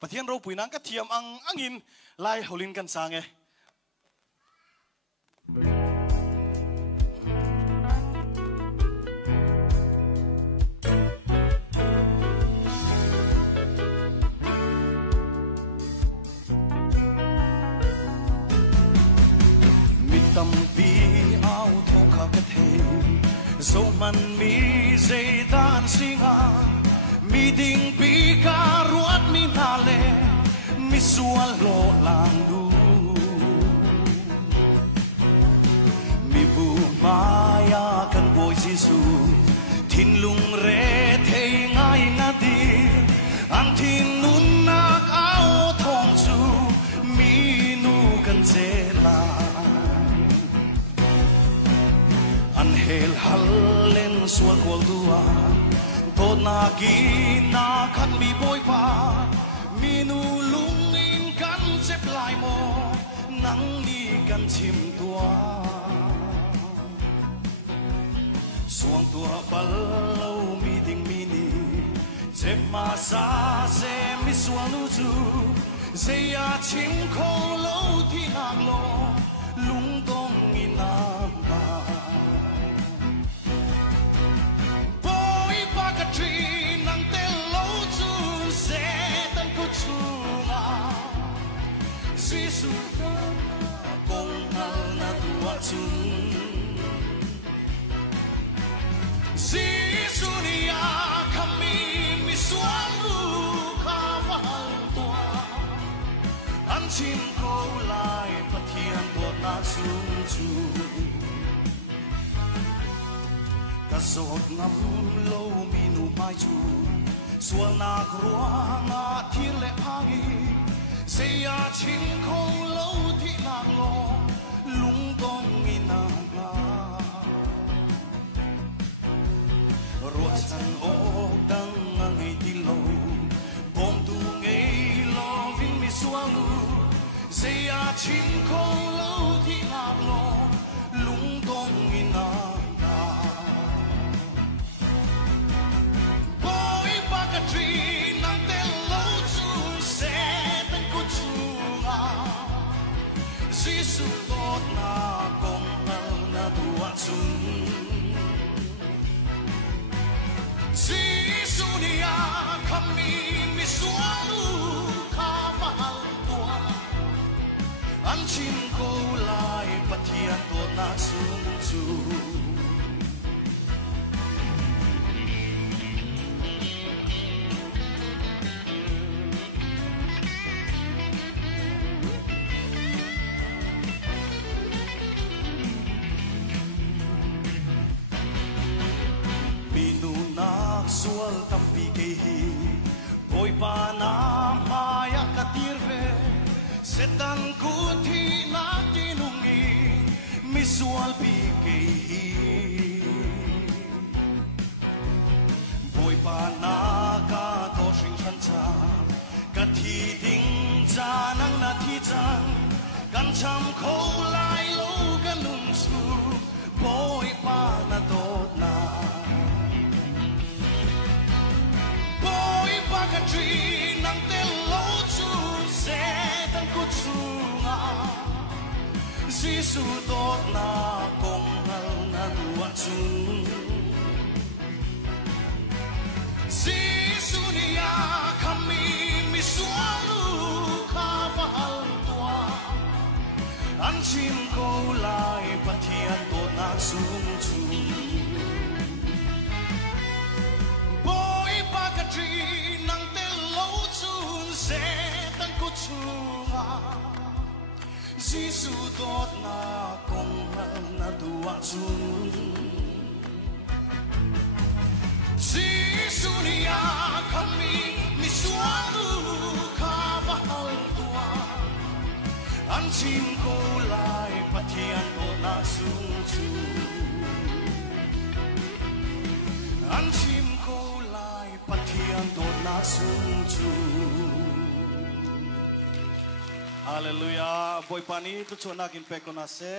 ปะเทียนเราปุ๋ยนังกระเทียมอังอินลายหลินกันสางไงมิตรปีเอาทองขากระเทโซมันมีใจด้านสิงามีดิ่งปีการวดมีนาเลมีสวนโลลางดูมีบูมายากันบอยซิสูทินลุงเรเทง่ายนาดีอันทินนุนนักเอาทองจูมีนูกันเจลาอันเฮลฮัลเลนสวนกวลดัวโตนากีนาคัดมีบอยพามีนูลุงอินกันเจ็บลายโมนังนีกันชิมตัวสวงตัวบัลลามีดิ่งมีนีเจ็บมาซาเซมิสวงนูจูเสียชิมโคโลที่นางโลลุงต้องอินาnang te lo chu se tan ko chunga sisu kong hal na tua chung sisu nia kami mi swalu ka wal tua an chim ko lai pathian to na sung chu ka sot ngam lo mi nu mai chu sual na kruanga thir le hangi se ya chin khong lo thi nak lo lung tong ina na ro san o dang ngai ti lo bom tu ngei lo vin mi sual lu se ya chin khong lo thi nak lo lung tong ina nang te lo chu se tan ku chunga sisu tot na kong hal na tua chung sisu nia kami mi swalu ka mahal tua an chim ko lai pathian tot na chung chung sual tampi kehi boy pa na maya katirve setan ku thi na tinungi mi sual pi kehi boy pa na ka to sing chan cha ka thi ding cha nang na thi chan kan cham kho lai lo kan nun su boy pa na dot na nang te lo chu se tan ku chunga sisu tot na kong hal na tua chung sisu nia kami mi swalu ka wal tua an chim ko lai pathian tot na sung chung boy pa ka nang te lo chun se tan ku chunga sisu tot na kong hal na tua chung sisu nia kami mi swalu ka wal tua an chim ko lai pathian tot na sung chung an chim ko lai pathian tot na sung chung Hallelujah boy pani tu chona kin pe kona se